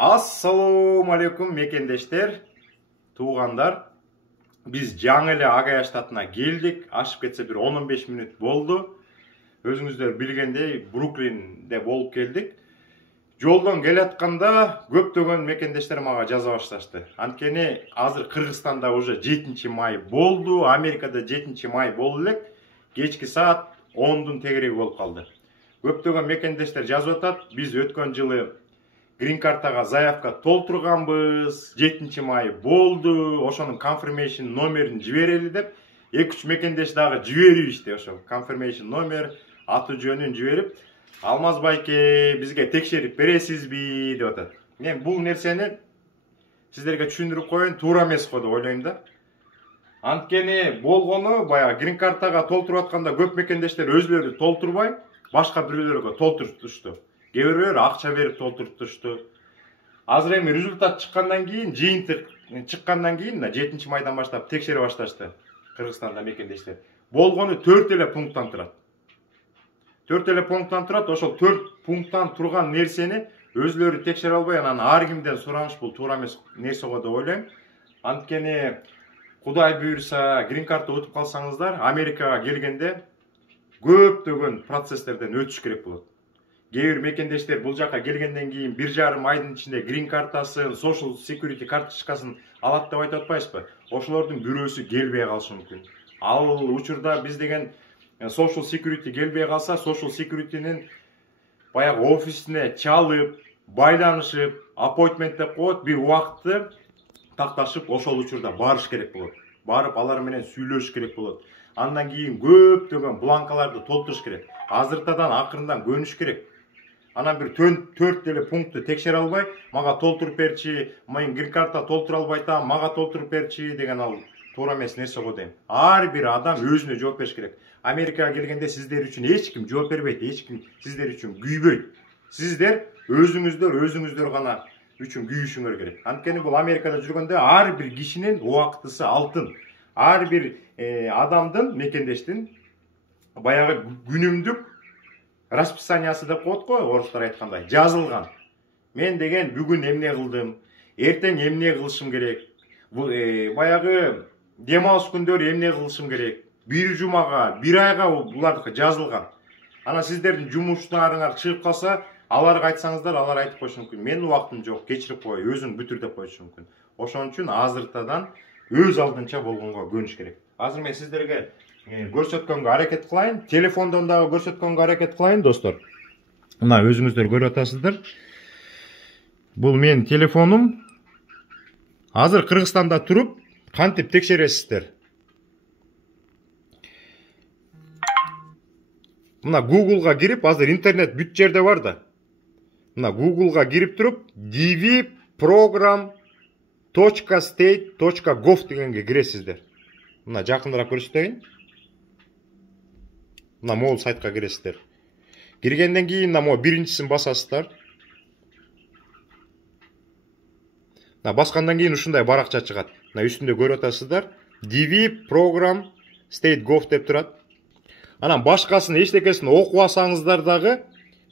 Assalamu alaikum mekендештер, туғандар. Biz жаңы эле Агая штатына келдик. Ашып кетсе бир 10-15 мүнөт болду. Өзүңүздөр билгендей, Бруклинде болуп келдик. Жолдон келатканда көптөгөн мекендештер мага жаза башташты. Анткени азыр Кыргызстанда уже 7 май болду, Америкада 7 май болду элек. Кечки саат 10-дун тегереги болуп калды. Көптөгөн мекендештер жазып атат. Биз өткөн жылы Green картага заявка толтурганбыз, 7 май болду, ошонун confirmation номерин жиберели деп, 2-3 мекендеш дагы жиберишти, ошо confirmation номер, аты жөнүн жиберип, Алмаз байке бизге текшерип бересизби деп атат. Мен бул нерсени сиздерге түшүндүрүп коеюн, туура эмес го деп ойлойм да. Анткени болгону баягы Green картага толтуруп атканда көп мекендештер өзүлөрү толтурбай, башка бирөөлөргө толтурушту. Кээ-бирөөлөр акча берип толтуруптушту. Азыр эми результат чыккандан кийин, жыйынтык чыккандан кийин 7 майдан баштап текшере башташты Кыргызстанда мекендештер. Болгону 4 эле пункттан турат. 4 эле пункттан турат. Ошол 4 пункттан турган нерсени өзүлөрү текшере албай, анан ар кимден сураныш бул туура эмес нерсе го деп ойлойм. Анткени Кудай буйрса, Green картты утуп калсаңыздар, Америкага келгенде көптөгөн процесстерден өтүш керек болот. Кээ-бир мекендештер бул жака келгенден кийин 1,5 айдын ичинде Green картасын, Social Security карточкасын алат деп айтып атпайсызбы? Ошолордун бирөөсү келбей калышы мүмкүн. Ал учурда биз деген Social Security келбей калса, Social Security'нин баягы офисине чалып, байланышып, appointment деп коет, бир убакытты такташып, ошол учурда барыш керек болот. Барып алар менен сүйлөшүш керек болот. Андан кийин көптөгөн бланкаларды толтуруш керек. Азыртадан акырындан көнүш керек. Анан бир 4 эле пунктты текшере албай, мага толтуруп берчи, мен Green картта толтура албай атам, мага толтуруп берчи деген ал туура эмес нерсе го дейм. Ар бир адам өзүнө жооп бериш керек. Америкага келгенде сиздер үчүн эч ким жооп бербейт, эч ким сиздер үчүн күйбөйт. Сиздер өзүңүздөр гана үчүн күйүшүңөр керек. Анткени бул Америкада жүргөндө ар бир кишинин убактысы алтын. Ар бир адамдын, мекендештин баягы күнүмдүк расписаниясы деп коет го, орустар айткандай, жазылган. Мен деген бүгүн эмне кылдым, эртең эмне кылышым керек, баягы дем алыш күндөрү эмне кылышым керек, бир жумага, бир айга булардыкы жазылган. Анан сиздердин жумуштарыңар чыгып калса, аларга айтсаңыздар, алар айтып коюшу мүмкүн. Менин убактым жок, кечирип кой, өзүң бүтүр деп коюшу мүмкүн. Ошон үчүн азыртадан өз алдынча болгонго көнүш керек. Азыр мен сиздерге көрсөткөнгө аракет кылайын, телефондон дагы көрсөткөнгө аракет кылайын, достор. Мына өзүңүздөр көрүп атасыздар. Бул менин телефонум. Азыр Кыргызстанда туруп, кантип текшересиздер? Мына Google'га кирип, азыр интернет бүт жерде бар да. Мына Google'га кирип туруп, dvprogram.state.gov дегенге киресиздер. Мына жакыныраак көрсөтөйүн. Мына могул сайтка киресиздер. Киргенден кийин мына биринчисин басасыздар. Мына баскандан кийин ушундай баракча чыгат. Мына үстүндө көрүп атасыздар. dvprogram.state.gov деп турат. Анан башкасын эчтекесин окубасаңыздар дагы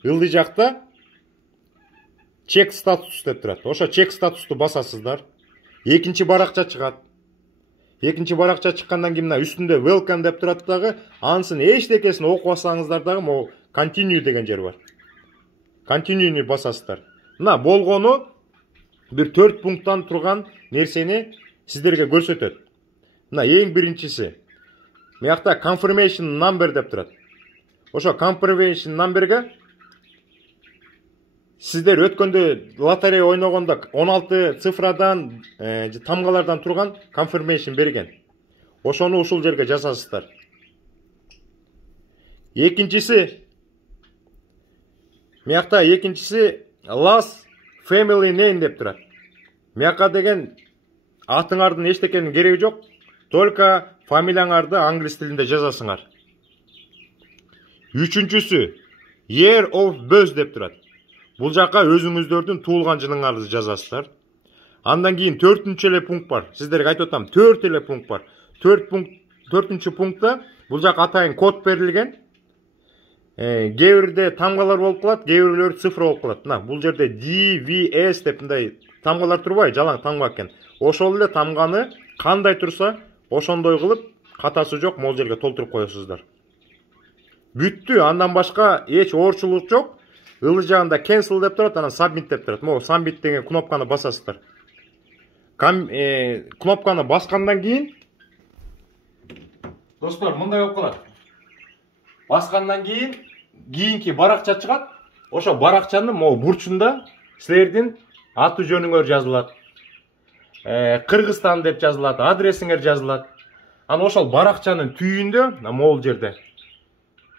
ылдый жакта чек статус деп турат. Ошо чек статусту басасыздар. Экинчи баракча чыгат. Экинчи баракча чыккандан кийин мына үстүндө welcome деп турат дагы, ансын эчтекесин окубасаңыздар дагы могу continue деген жер бар. Continue'ни басасыздар. Мына болгону бир 4 пункттан турган нерсени сиздерге көрсөтөт. Мына эң биринчиси. Мыякта confirmation number деп турат. Ошо confirmation numberге сиздер өткөндө лотерея ойногондо 16 цифрадан, тамгалардан турган confirmation берген. Ошону ушул жерге жазасыздар. Экинчиси, мыякта экинчиси last family name деп турат. Мыяка деген атыңардын эчтекенин кереги жок, только фамилияңарды англис тилинде жазасыңар. Үчүнчүсү year of birth деп турат. Бул жака өзүңүздөрдүн туулган жылыңарды жазасыздар. Андан кийин 4-чү эле пункт бар. Сиздерге айтып атам, 4 эле пункт бар. 4-чү пунктта бул жака атайын код берилген. Кээ бирде тамгалар болуп калат, кээ бирлери цифр болуп калат. Мына бул жерде DVS деп мындай тамгалар турбайбы, жалаң тамга экен. Ошол эле тамганы кандай турса, ошондой кылып катасы жок могул жерге толтуруп коесуздар. Бүттү, андан башка эч оорчулук жок. Ылы жагында cancel деп турат, анан submit деп турат. Могу submit деген кнопканы басасыздар. Кнопканы баскандан кийин достор мындай болуп калат. Баскандан кийин кийинки баракча чыгат. Ошо баракчанын могу бурчунда силердин аты жөнүңөр жазылат. Кыргызстан деп жазылат, адресиңер жазылат. Анан ошол баракчанын түйүндө могул жерде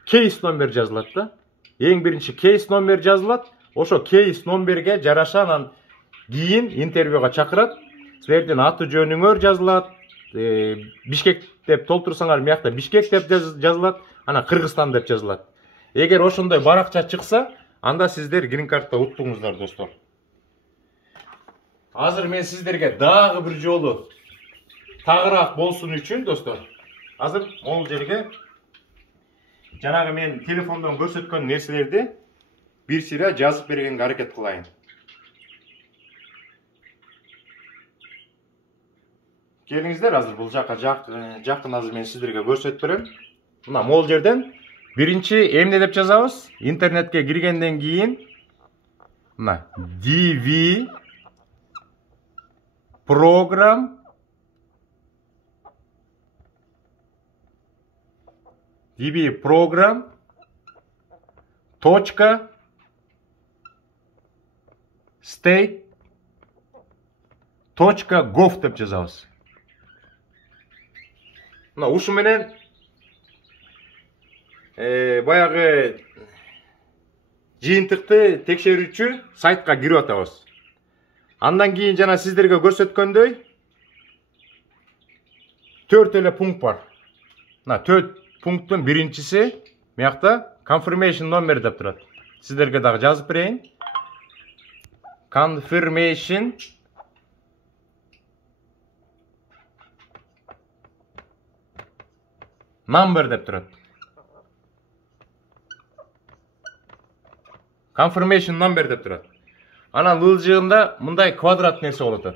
кейс номер жазылат да. Эң биринчи кейс номер жазылат. Ошо кейс номерге жараша анан кийин интервьюга чакырат. Силердин аты жөнүңөр жазылат. Бишкек деп толтурсаңар, мыякта Бишкек деп жазылат, анан Кыргызстан деп жазылат. Эгер ошондой баракча чыкса, анда сиздер грин картта уттуңуздар достор. Азыр мен сиздерге дагы бир жолу тагыраак болсун үчүн достор, азыр могул жерге жанагы мен телефондон көрсөткөн нерселерди бир сыйра жазып бергенге аракет кылайын. Келиңиздер, азыр бул жакка жакын азыр мен сиздерге көрсөтүп берем. Мына могул жерден биринчи эмне деп жазабыз? Интернетке киргенден кийин мына DV program точка state точка gov деп жазабыз. Мына ушу менен баягы жыйынтыкты текшерүүчү сайтка кирип атабыз. Андан кийин жана сиздерге көрсөткөндөй 4 эле пункт бар. Мына 4 пункттун биринчиси мыякта confirmation номер деп турат. Сиздерге дагы жазып берейин. Confirmation number деп турат. Confirmation number деп турат. Анан ылжыгында мындай квадрат нерсе болот.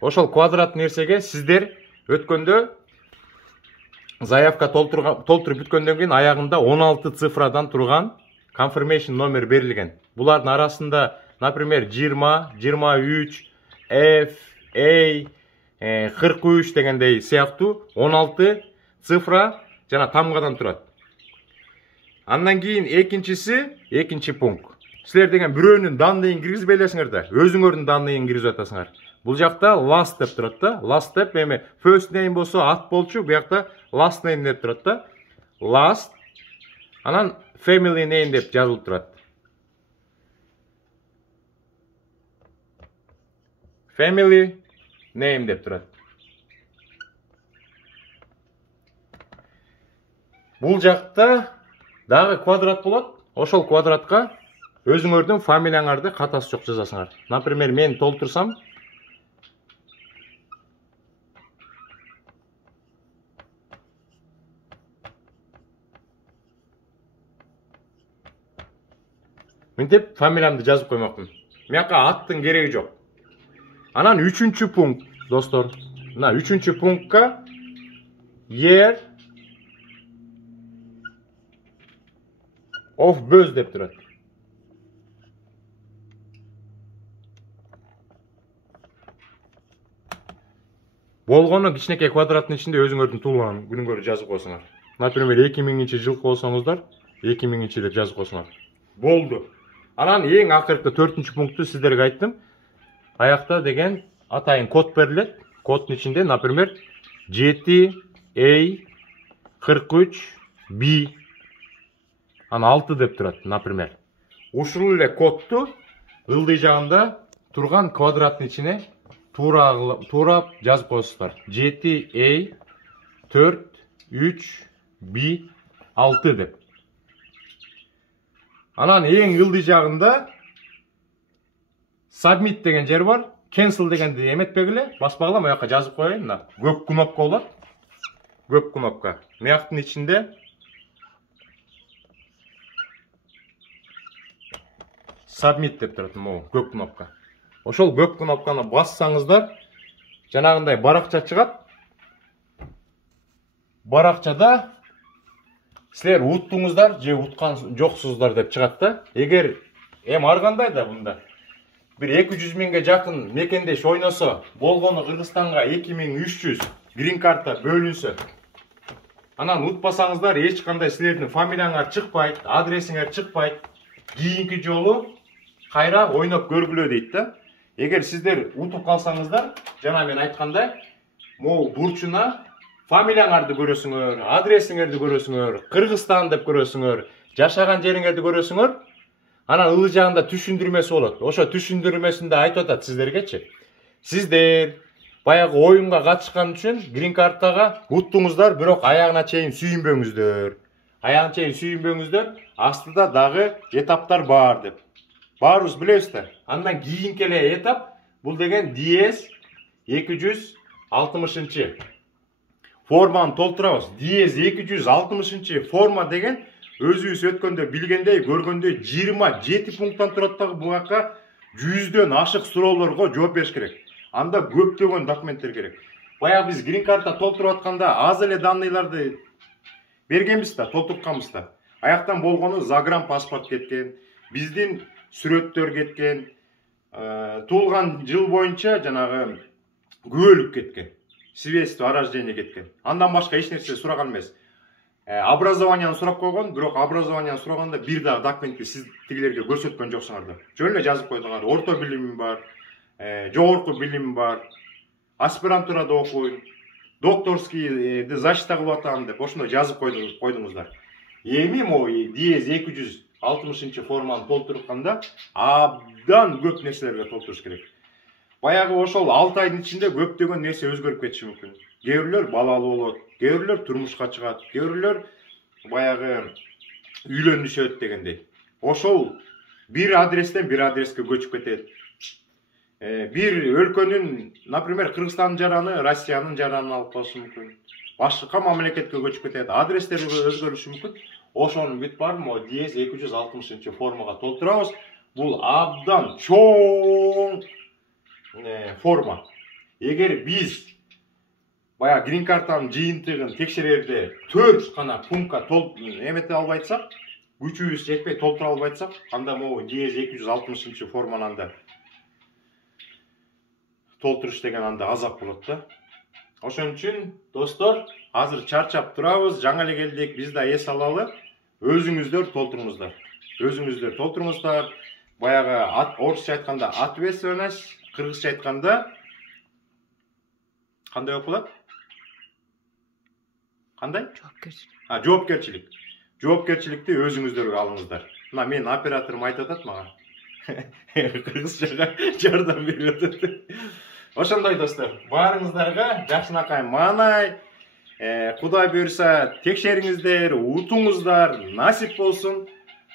Ошол квадрат нерсеге сиздер өткөндө заявка толтуруп бүткөндөн кийин аягында 16 цифрадан турган confirmation номер берилген. Булардын арасында, например, 20, 23, F, A, 43 дегендей сыяктуу 16 цифра жана тамгадан турат. Андан кийин экинчи пункт. Силер деген бирөөнүн данныйын киргизбей элесиңер да, өзүңөрдүн данныйын киргизип атасыңар. Бул жакта last деп турат да. Last деп эми first name болсо ат болчу, бу жакта last name деп турат да. Last. Анан family name деп жазылып турат. Family name деп турат. Бул жакта дагы квадрат болот. Ошол квадратка өзүңөрдүн фамилияңарды катасы жок жазасыңар. Например, мен толтурсам мынтип фамилиямды жазып коймокмун. Мияка аттын кереги жок. Анан 3-чү пункт, достор. Мына 3-чү пунктка year of birth деп турат. Болгону кичинекей квадраттын ичинде өзүңөрдүн туулган күнүңөрдү жазып койсоңор. Например, 2000-жылкы болсоңуздар, 2000 деп жазып койсоңор. Болду. Анан эң акыркы 4-чү пункту сиздерге айттым. Аякта деген атайын код берилет. Коддун ичинде, например, 7A43B ана 6 деп турат, например. Ушул эле кодду ылдый жагында турган квадраттын ичине туура жазып коесуздар. 7A43B6 деп. Анан эң ылдый жагында submit деген жер бар. Cancel дегенди эметпегиле, баспагыла, мына жака жазып коеюн. Мына көк кнопка болот. Көк кнопка. Мыяктын ичинде submit деп тұрады, могу көк кнопка. Ошол көк кнопканы бассаңыздар, жанагындай баракча чыгат. Баракчада силер уттуңуздар же уткан жоксуздар деп чыгат да. Эгер ар кандай да мында бир 200 миңге жакын мекендеш ойносо, болгону Кыргызстанга 2300 грин карта бөлүнсө, анан утпасаңыздар эч кандай силердин фамилияңар чыкпайт, адресиңер чыкпайт. Кийинки жолу кайра ойноп көргүлө дейт да. Эгер сиздер утуп калсаңыздар, жана мен айткандай, могу бурчуна фамилияңарды көрөсүңөр, адресиңерди көрөсүңөр, Кыргызстан деп көрөсүңөр, жашаган жериңерди көрөсүңөр. Анан ылы жагында түшүндүрмөсү болот. Ошо түшүндүрмөсүндө айтып атат сиздергечи. Сиздер баягы оюнга катышкан үчүн грин картага уттуңуздар, бирок аягына чейин сүйүнбөңүздөр. Аягына чейин сүйүнбөңүздөр. Астыда дагы этаптар бар деп. Баарыбыз билебиз да. Андан кийинки эле этап бул деген DS 260. Форманы толтурабыз. DS 260 форма деген өзүбүз өткөндө билгендей, көргөндөй 27 пункттан турат дагы буга 100дөн ашык суроолорго жооп бериш керек. Анда көптөгөн документтер керек. Баягы биз грин карта толтуруп атканда аз эле данныйларды бергенбиз да, толтуртканбыз да. Аяктан болгону загранпаспорт кеткен, биздин сүрөттөр кеткен, туулган жыл боюнча жанагы күбөлүк кеткен, свидетельство о рождении кеткен. Андан башка эч нерсе сураган эмес. Образованияны сурап койгон, бирок образованияны сураганда бир дагы документти сиз тигилерге көрсөткөн жоксуңар. Жөн эле жазып койдуңар. Орто билимим бар, жогорку билимим бар, аспирантурада окуйм, докторский защита кылып атам деп ошондой жазып койдуңуздар. Эми могу DS 260 форманы толтурганда абдан көп нерселерге толтуруш керек. Баягы ошол 6 айдын ичинде көптөгөн нерсе өзгөрүп кетиши мүмкүн. Кээ бирлер балалуу болот, кээ бирлер турмушка чыгат, кээ бирлер баягы үйлөнүшөт дегендей. Ошол бир адрестен бир адреске көчүп кетет. Бир өлкөнүн, например, Кыргызстандын жараны Россиянын жаранын алып калышы мүмкүн. Башка мамлекетке көчүп кетет, адрестер өзгөрүшү мүмкүн. Ошонун бүт баарын DS 260 формага толтурабыз. Бул абдан чоң форма. Эгер биз баягы грин картанын жыйынтыгын текшерерде 4 гана пунктка эмете албайтсак, күчүбүз жетпей толтура албайтсак, анда могу DS 260 форманы анда толтуруш деген анда азап болот да. Ошон үчүн достор, азыр чарчап турабыз, жаңы эле келдик, биз да эс алалы. Өзүңүздөр толтуруңуздар. Өзүңүздөр толтуруңуздар. Баягы орусча айтканда ответственность, кыргызча айтканда кандай окулат? Кандай? Жоопкерчилик. Жоопкерчилик. Жоопкерчиликти өзүңүздөргө алыңыздар. Мына мен операторум айтып атат мага. Кыргызчага жардам берип атат. Ошондой достор, баарыңыздарга жакшынакай маанай, Кудай буйрса текшериңиздер, утуңуздар насип болсун.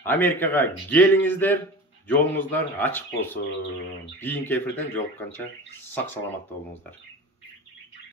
Америкага келиңиздер, жолуңуздар ачык болсун. Кийинки эфирден жолукканча сак саламатта болуңуздар.